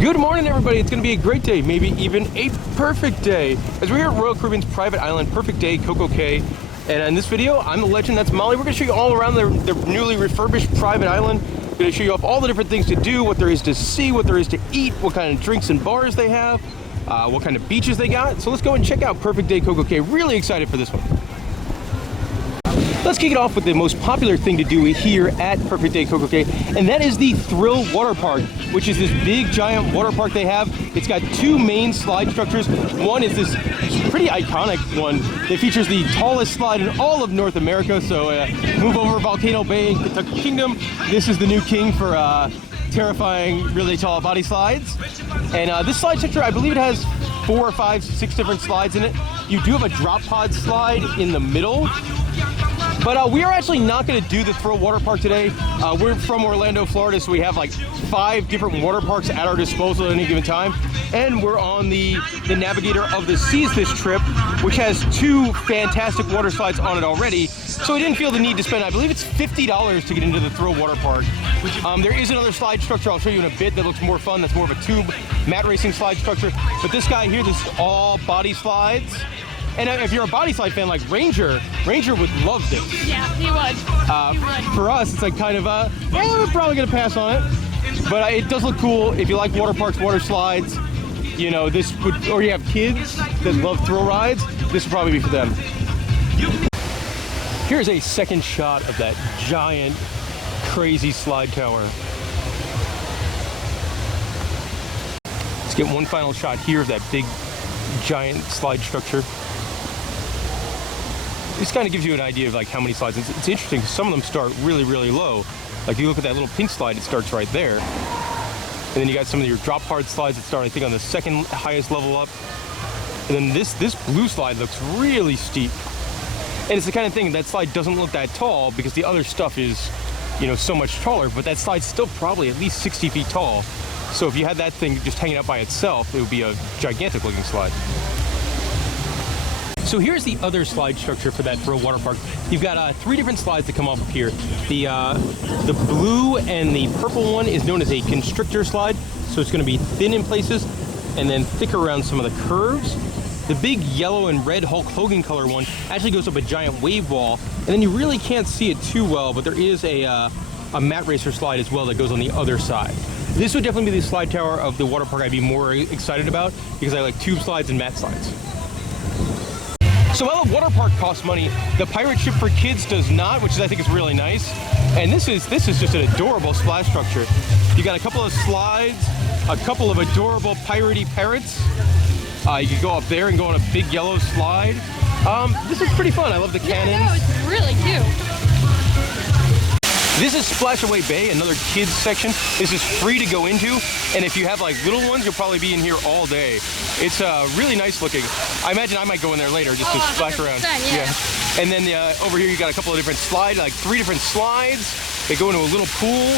Good morning, everybody. It's going to be a great day, maybe even a perfect day. As we're here at Royal Caribbean's private island, Perfect Day, CocoCay. And in this video, I'm the legend, that's Molly. We're going to show you all around their newly refurbished private island. We're going to show you off all the different things to do, what there is to see, what there is to eat, what kind of drinks and bars they have, what kind of beaches they got. So let's go and check out Perfect Day, CocoCay. Really excited for this one. Let's kick it off with the most popular thing to do here at Perfect Day CocoCay, and that is the Thrill Water Park, which is this big giant water park they have. It's got two main slide structures. One is this pretty iconic one that features the tallest slide in all of North America. So move over Volcano Bay in Kentucky Kingdom. This is the new king for terrifying, really tall body slides. And this slide structure, I believe it has 4 or 5, 6 different slides in it. You do have a drop pod slide in the middle. But we are actually not going to do the Thrill Water Park today. We're from Orlando, Florida, so we have like 5 different water parks at our disposal at any given time. And we're on the Navigator of the Seas this trip, which has 2 fantastic water slides on it already. So we didn't feel the need to spend, I believe it's $50 to get into the Thrill Water Park. There is another slide structure I'll show you in a bit that looks more fun. That's more of a tube mat racing slide structure. But this guy here, this is all body slides. And if you're a body slide fan like Ranger would love this. Yeah, he would. For us, it's like kind of we're probably gonna pass on it. But it does look cool. If you like water parks, water slides, you know, this would, or you have kids that love thrill rides, this would probably be for them. Here's a second shot of that giant, crazy slide tower. Let's get one final shot here of that big, giant slide structure. This kind of gives you an idea of like how many slides. It's interesting because some of them start really, really low. Like if you look at that little pink slide, it starts right there. And then you got some of your drop hard slides that start, I think, on the second highest level up. And then this blue slide looks really steep. And it's the kind of thing, that slide doesn't look that tall because the other stuff is, you know, so much taller, but that slide's still probably at least 60 feet tall. So if you had that thing just hanging out by itself, it would be a gigantic looking slide. So here's the other slide structure for that Thrill Water Park. You've got 3 different slides that come off of here. The blue and the purple one is known as a constrictor slide. So it's going to be thin in places and then thicker around some of the curves. The big yellow and red Hulk Hogan color one actually goes up a giant wave wall. And then you really can't see it too well, but there is a mat racer slide as well that goes on the other side. This would definitely be the slide tower of the water park I'd be more excited about because I like tube slides and mat slides. So while the water park costs money, the pirate ship for kids does not, which I think is really nice. And this is just an adorable splash structure. You got a couple of slides, a couple of adorable piratey parrots. You can go up there and go on a big yellow slide. This is pretty fun. I love the cannons. Yeah, no, it's really cute. This is Splash Away Bay, another kids section. This is free to go into, and if you have like little ones, you'll probably be in here all day. It's really nice looking. I imagine I might go in there later just to splash around. Yeah. And then over here you got a couple of different slides, like 3 different slides. They go into a little pool.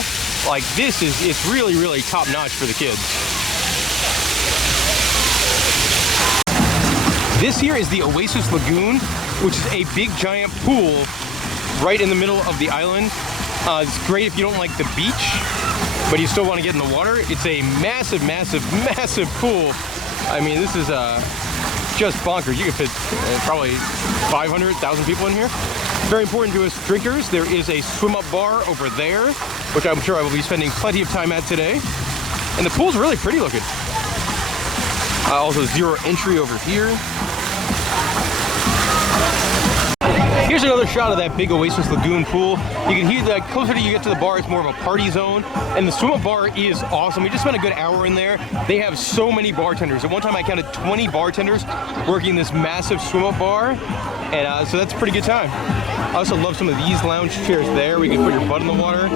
Like it's really, really top notch for the kids. This here is the Oasis Lagoon, which is a big giant pool right in the middle of the island. It's great if you don't like the beach, but you still want to get in the water. It's a massive, massive, massive pool. I mean, this is just bonkers. You can fit probably 500,000 people in here. Very important to us drinkers. There is a swim-up bar over there, which I'm sure I will be spending plenty of time at today. And the pool's really pretty looking. Also, 0 entry over here. Here's another shot of that big Oasis Lagoon pool. You can hear that closer you get to the bar, it's more of a party zone. And the swim-up bar is awesome. We just spent a good hour in there. They have so many bartenders. At one time I counted 20 bartenders working this massive swim-up bar. And so that's a pretty good time. I also love some of these lounge chairs there. We can put your butt in the water.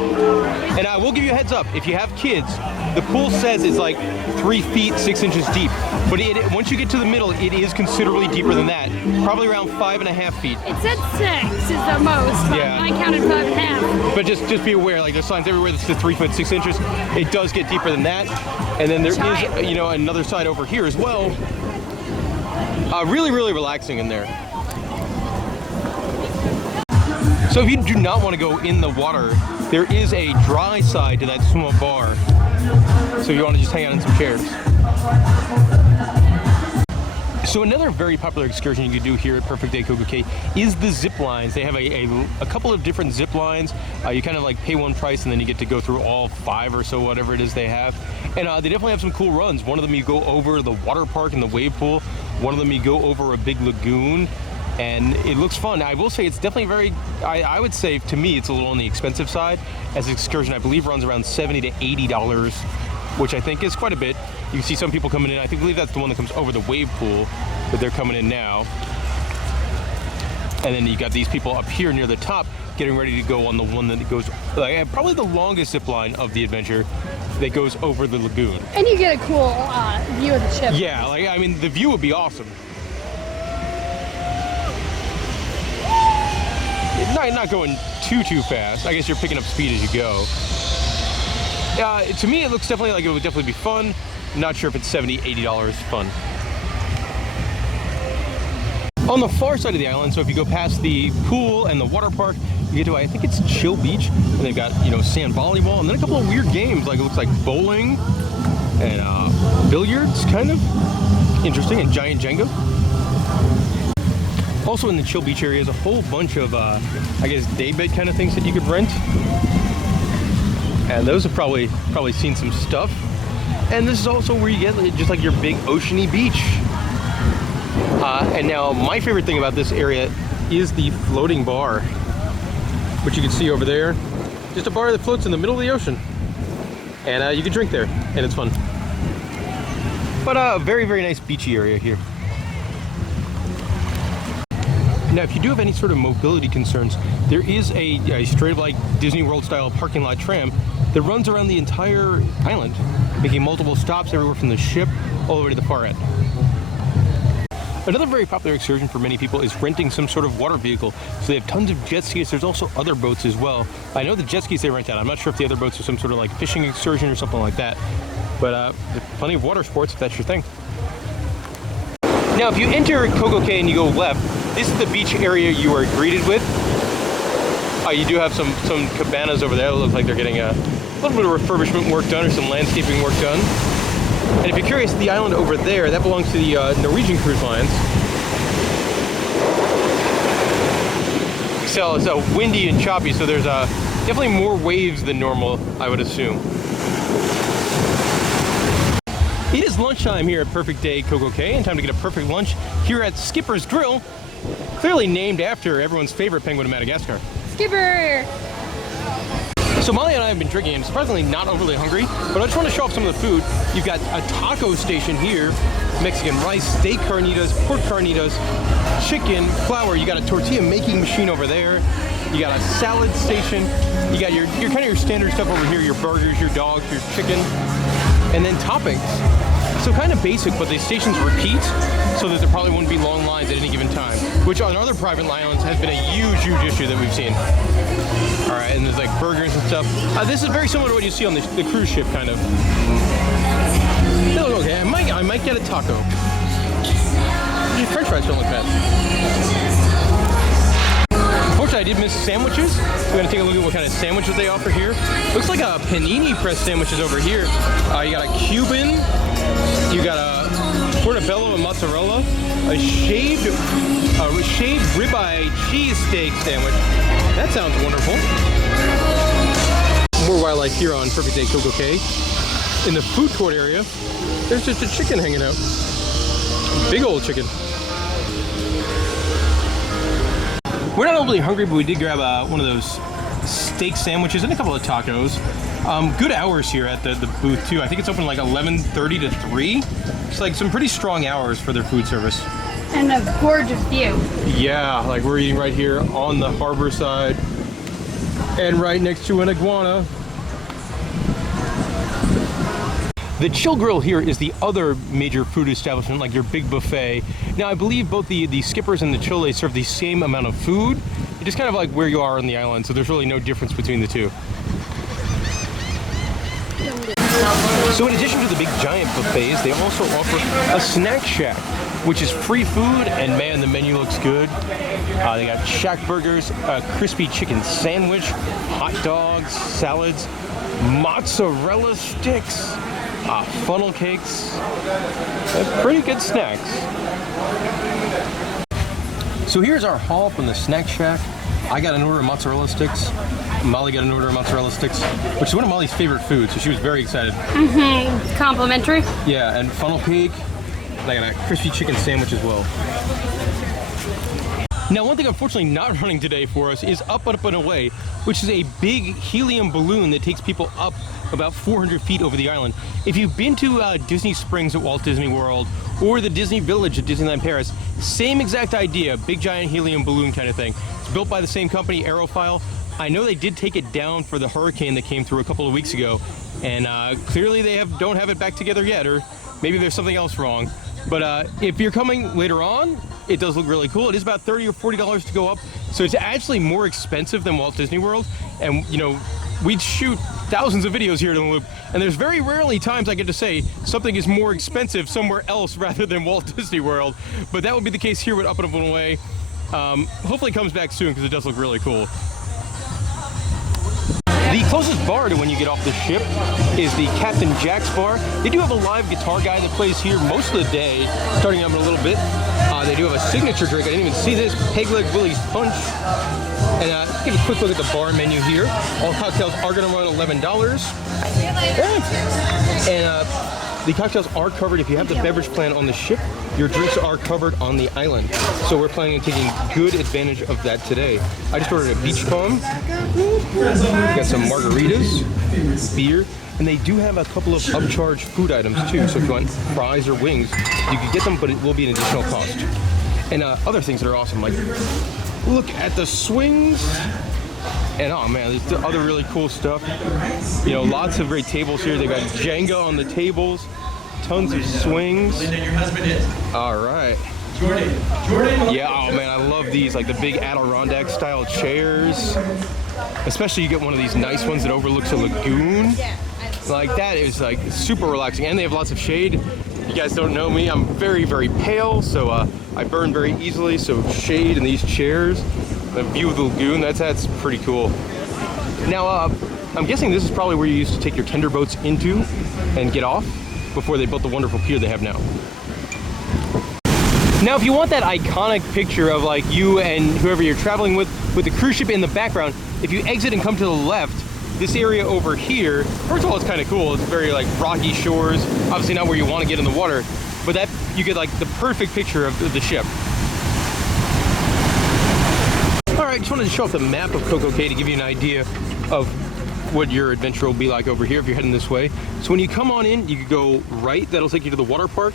And I will give you a heads up, if you have kids, the pool says it's like 3 feet, 6 inches deep. But once you get to the middle, it is considerably deeper than that. Probably around 5.5 feet. It said 6 is the most, but yeah. I counted 5.5. But just be aware, like there's signs everywhere that says 3 foot 6 inches. It does get deeper than that. And then there is, you know, another side over here as well. Really, really relaxing in there. So if you do not want to go in the water, there is a dry side to that swim-up bar. So you want to just hang out in some chairs. So another very popular excursion you can do here at Perfect Day CocoCay is the zip lines. They have a couple of different zip lines. You kind of like pay one price and then you get to go through all 5 or so, whatever it is they have. And they definitely have some cool runs. One of them you go over the water park and the wave pool. One of them you go over a big lagoon. And it looks fun. I will say it's definitely very, I would say to me it's a little on the expensive side. As an excursion, I believe runs around $70 to $80, which I think is quite a bit. You can see some people coming in. I believe that's the one that comes over the wave pool that they're coming in now. And then you got these people up here near the top getting ready to go on the one that goes, like, probably the longest zip line of the adventure that goes over the lagoon. And you get a cool view of the ship. Yeah, like, I mean, the view would be awesome. Not going too fast. I guess you're picking up speed as you go. To me, it looks definitely like it would definitely be fun. Not sure if it's $70, $80 fun. On the far side of the island, so if you go past the pool and the water park, you get to, I think it's Chill Beach, and they've got, you know, sand volleyball, and then a couple of weird games, like it looks like bowling and billiards, kind of interesting, and giant Jenga. Also in the Chill Beach area is a whole bunch of, I guess, daybed kind of things that you could rent. And those have probably seen some stuff. And this is also where you get just like your big oceany beach. And now my favorite thing about this area is the floating bar, which you can see over there. Just a bar that floats in the middle of the ocean. And you can drink there, and it's fun. But a very, very nice beachy area here. Now, if you do have any sort of mobility concerns, there is a straight like Disney World style parking lot tram that runs around the entire island, making multiple stops everywhere from the ship all the way to the far end. Another very popular excursion for many people is renting some sort of water vehicle. So they have tons of jet skis. There's also other boats as well. I know the jet skis they rent out. I'm not sure if the other boats are some sort of like fishing excursion or something like that. But there's plenty of water sports if that's your thing. Now, if you enter CocoCay and you go left, this is the beach area you are greeted with. You do have some cabanas over there that look like they're getting a little bit of refurbishment work done or some landscaping work done. And if you're curious, the island over there, that belongs to the Norwegian Cruise Lines. So it's windy and choppy, so there's definitely more waves than normal, I would assume. It is lunchtime here at Perfect Day CocoCay, and time to get a perfect lunch here at Skipper's Grill, clearly named after everyone's favorite penguin in Madagascar. Skipper! So Molly and I have been drinking, and I'm surprisingly not overly hungry, but I just want to show off some of the food. You've got a taco station here, Mexican rice, steak carnitas, pork carnitas, chicken, flour. You got a tortilla making machine over there. You got a salad station. You got your kind of your standard stuff over here, your burgers, your dogs, your chicken, and then toppings. So kind of basic, but these stations repeat so that there probably wouldn't be long lines at any given time, which on other private islands has been a huge issue that we've seen. All right, and there's like burgers and stuff. This is very similar to what you see on the cruise ship, kind of. They look okay. I might get a taco. These French fries don't look bad. Unfortunately, I did miss sandwiches. We're gonna take a look at what kind of sandwiches they offer here. Looks like a panini press sandwiches over here. You got a Cuban, you got a portobello and mozzarella, a shaved ribeye cheesesteak sandwich. That sounds wonderful. More wildlife here on Perfect Day CocoCay. In the food court area, there's just a chicken hanging out. Big old chicken. We're not overly hungry, but we did grab one of those steak sandwiches and a couple of tacos. Good hours here at the booth too. I think it's open like 11:30 to 3. It's like some pretty strong hours for their food service. And a gorgeous view. Yeah, like we're eating right here on the harbor side and right next to an iguana. The Chill Grill here is the other major food establishment, like your big buffet. Now, I believe both the Skippers and the Chill, they serve the same amount of food. It's just kind of like where you are on the island, so there's really no difference between the two. So in addition to the big giant buffets, they also offer a snack shack, which is free food, and man, the menu looks good. They got shack burgers, a crispy chicken sandwich, hot dogs, salads. mozzarella sticks, funnel cakes, pretty good snacks. So here's our haul from the snack shack. I got an order of mozzarella sticks. Molly got an order of mozzarella sticks, which is one of Molly's favorite foods, so she was very excited. Mm-hmm. Complimentary. Yeah, and funnel cake. And I got a crispy chicken sandwich as well. Now, one thing unfortunately not running today for us is Up, Up, and Away, which is a big helium balloon that takes people up about 400 feet over the island. If you've been to Disney Springs at Walt Disney World or the Disney Village at Disneyland Paris, same exact idea, big giant helium balloon kind of thing. It's built by the same company, Aerophile. I know they did take it down for the hurricane that came through a couple of weeks ago, and clearly they don't have it back together yet, or maybe there's something else wrong. But if you're coming later on, it does look really cool. It is about $30 or $40 to go up, so it's actually more expensive than Walt Disney World. And you know, we shoot thousands of videos here in the Loop, and there's very rarely times I get to say something is more expensive somewhere else rather than Walt Disney World. But that would be the case here with Up and Away. Hopefully it comes back soon because it does look really cool. The closest bar to when you get off the ship is the Captain Jack's bar. They do have a live guitar guy that plays here most of the day, starting up in a little bit. They do have a signature drink. I didn't even see this, Peg Leg Willie's Punch. And let's give a quick look at the bar menu here. All cocktails are going to run $11. And the cocktails are covered. If you have the beverage plan on the ship, your drinks are covered on the island. So we're planning on taking good advantage of that today. I just ordered a beach palm. Got some margaritas, beer, and they do have a couple of upcharged food items too. So if you want fries or wings, you can get them, but it will be an additional cost. And other things that are awesome, like look at the swings. And oh man, there's other really cool stuff. You know, lots of great tables here. They've got Jenga on the tables, tons of swings. All right. Yeah, oh man, I love these, like the big Adirondack style chairs. Especially you get one of these nice ones that overlooks a lagoon. Like that is like super relaxing, and they have lots of shade. If you guys don't know me, I'm very, very pale, so I burn very easily. So shade in these chairs, the view of the lagoon, that's pretty cool. Now, I'm guessing this is probably where you used to take your tender boats into and get off before they built the wonderful pier they have now. Now, if you want that iconic picture of like you and whoever you're traveling with the cruise ship in the background, if you exit and come to the left, this area over here, first of all, it's kind of cool. It's very like rocky shores, obviously not where you want to get in the water, but that you get like the perfect picture of the ship. All right, just wanted to show off the map of CocoCay to give you an idea of what your adventure will be like over here if you're heading this way. So when you come on in, you could go right, that'll take you to the water park.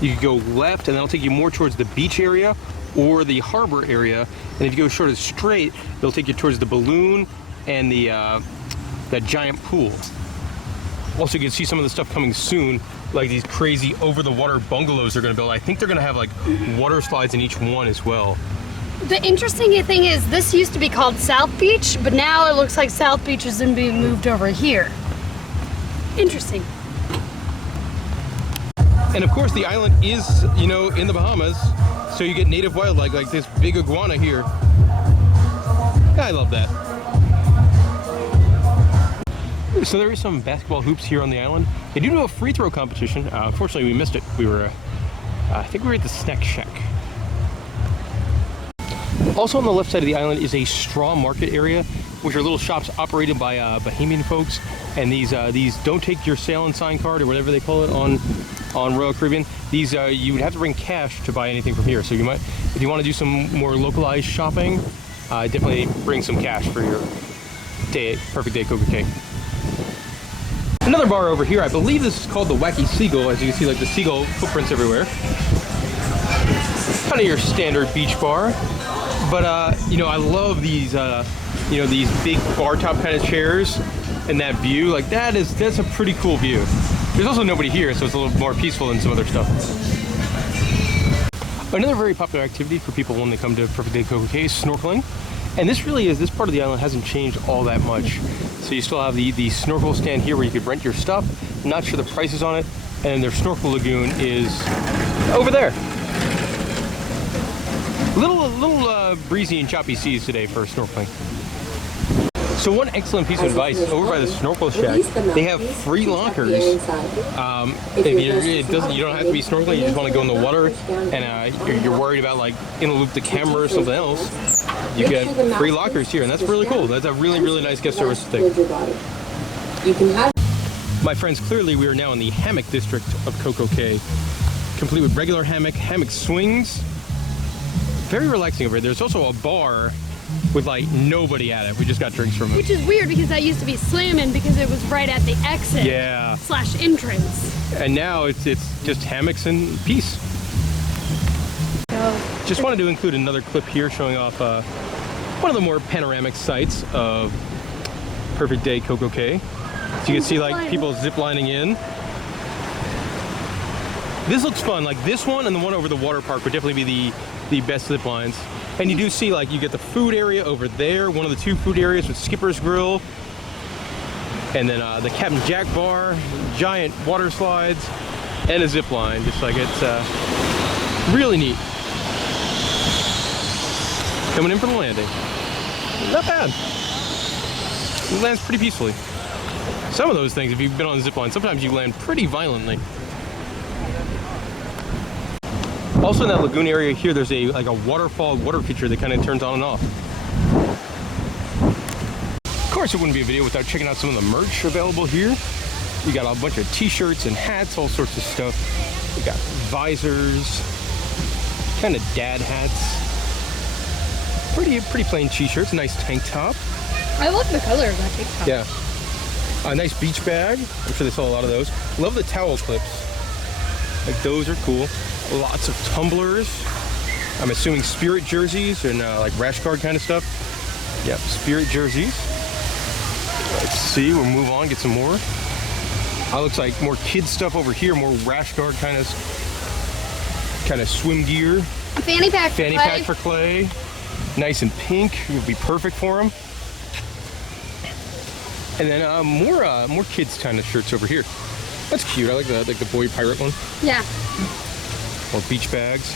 You could go left, and that'll take you more towards the beach area or the harbor area. And if you go sort of straight, they'll take you towards the balloon and the that giant pool. Also, you can see some of the stuff coming soon, like these crazy over-the-water bungalows they're gonna build. I think they're gonna have like water slides in each one as well. The interesting thing is this used to be called South Beach, but now it looks like South Beach is being moved over here. Interesting. And of course, the island is, you know, in the Bahamas, so you get native wildlife like this big iguana here. I love that. So there is some basketball hoops here on the island. They do a free throw competition. Unfortunately, we missed it. We were, I think we were at the snack shack. Also on the left side of the island is a straw market area, which are little shops operated by Bahamian folks. And these don't take your sailing sign card or whatever they call it on Royal Caribbean. These you would have to bring cash to buy anything from here. So you might, if you want to do some more localized shopping, definitely bring some cash for your day, perfect day CocoCay. Another bar over here, I believe this is called the Wacky Seagull. As you can see, like the seagull footprints everywhere. Kind of your standard beach bar. But you know, I love these you know, these big bar top kind of chairs and that view. Like that's a pretty cool view. There's also nobody here, so it's a little more peaceful than some other stuff. Another very popular activity for people when they come to Perfect Day CocoCay is snorkeling. And this part of the island hasn't changed all that much. So you still have the snorkel stand here where you could rent your stuff. I'm not sure the prices on it. And their snorkel lagoon is over there. A little breezy and choppy seas today for snorkeling. So one excellent piece of advice over by the Snorkel Shack, they have free lockers. If you don't have to be snorkeling, you just want to go in the water, and you're worried about like in a loop the camera or something else. You get free lockers here, and that's really cool. That's a really, really nice guest service thing. My friends, clearly we are now in the hammock district of CocoCay, complete with regular hammock swings. Very relaxing over here. There's also a bar with like nobody at it. We just got drinks from it. Which is weird because that used to be slamming because it was right at the exit. Yeah. / entrance. And now it's just hammocks and peace. Just wanted to include another clip here showing off one of the more panoramic sites of Perfect Day CocoCay. So you can see like people ziplining in. This looks fun. Like this one and the one over the water park would definitely be the best zip lines. And you do see like you get the food area over there, one of the 2 food areas with Skipper's Grill, and then the Captain Jack bar, giant water slides, and a zip line. Just like it's really neat. Coming in for the landing. Not bad. It lands pretty peacefully. Some of those things, if you've been on a zip line, sometimes you land pretty violently. Also in that lagoon area here, there's like a waterfall water feature that kind of turns on and off. Of course, it wouldn't be a video without checking out some of the merch available here. We got a bunch of t-shirts and hats, all sorts of stuff. We got visors, kind of dad hats. Pretty plain t-shirts, nice tank top. I love the color of that tank top. Yeah. A nice beach bag. I'm sure they sell a lot of those. Love the towel clips. Like those are cool. Lots of tumblers. I'm assuming Spirit jerseys and like rash guard kind of stuff. Yep, Spirit jerseys. Let's see, we'll move on, get some more. Looks like more kids stuff over here, more rash guard kind of swim gear. A fanny pack for Clay. Fanny pack for Clay. Nice and pink, it would be perfect for him. And then more kids kind of shirts over here. That's cute. I like the boy pirate one. Yeah. More beach bags.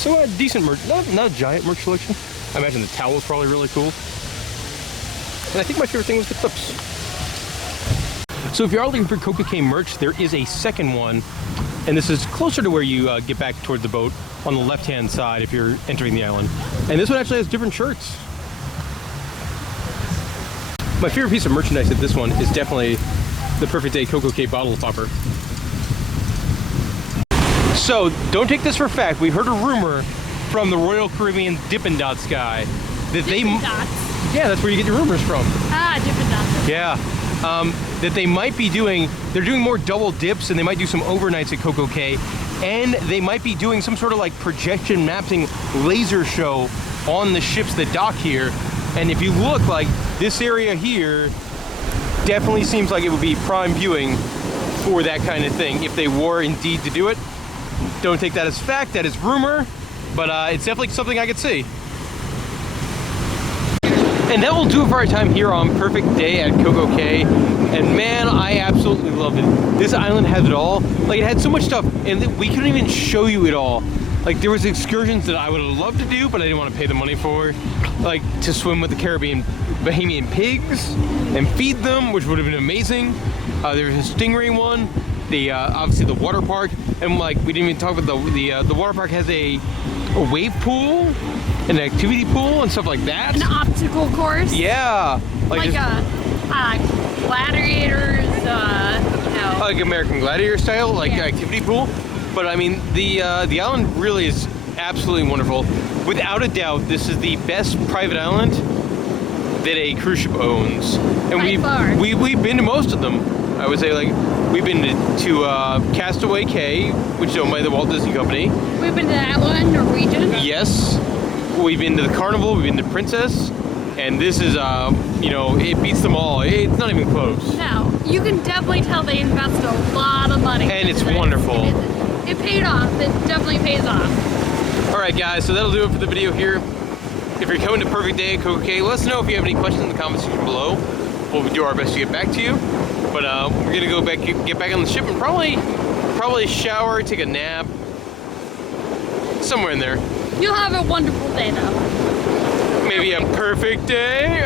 So decent merch. Not a giant merch selection. I imagine the towel was probably really cool. And I think my favorite thing was the clips. So if you are looking for CocoCay merch, there is a second one, and this is closer to where you get back towards the boat on the left-hand side if you're entering the island. And this one actually has different shirts. My favorite piece of merchandise at this one is definitely the Perfect Day CocoCay bottle topper. So don't take this for fact. We heard a rumor from the Royal Caribbean Dippin' Dots guy that yeah, that's where you get your rumors from. Dippin' Dots. Yeah, that they might be they're doing more double dips, and they might do some overnights at CocoCay, and they might be doing some sort of like projection mapping laser show on the ships that dock here. And if you look, like this area here definitely seems like it would be prime viewing for that kind of thing if they were indeed to do it. Don't take that as fact, that is rumor, but it's definitely something I could see. And that will do it for our time here on Perfect Day at CocoCay. And man, I absolutely loved it. This island has it all. Like, it had so much stuff, and we couldn't even show you it all. Like, there was excursions that I would have loved to do, but I didn't want to pay the money for. Like, to swim with the Bahamian pigs and feed them, which would have been amazing. There was a stingray one. Obviously the water park, and like we didn't even talk about the water park has a wave pool, an activity pool, and stuff like that. An obstacle course. Yeah, like gladiators, like American Gladiator style, like activity pool. But I mean, the island really is absolutely wonderful. Without a doubt, this is the best private island that a cruise ship owns, and we've been to most of them. I would say, like, we've been to Castaway Cay, which is owned by the Walt Disney Company. We've been to that one, Norwegian. Yes. We've been to the Carnival, we've been to Princess, and this is, you know, it beats them all. It's not even close. No, you can definitely tell they invested a lot of money. And it's wonderful. It paid off. It definitely pays off. All right, guys, so that'll do it for the video here. If you're coming to Perfect Day at CocoCay, let us know if you have any questions in the comment section below. We'll do our best to get back to you. But we're gonna go back, get back on the ship, and probably shower, take a nap, somewhere in there. You'll have a wonderful day, though. Maybe a perfect day.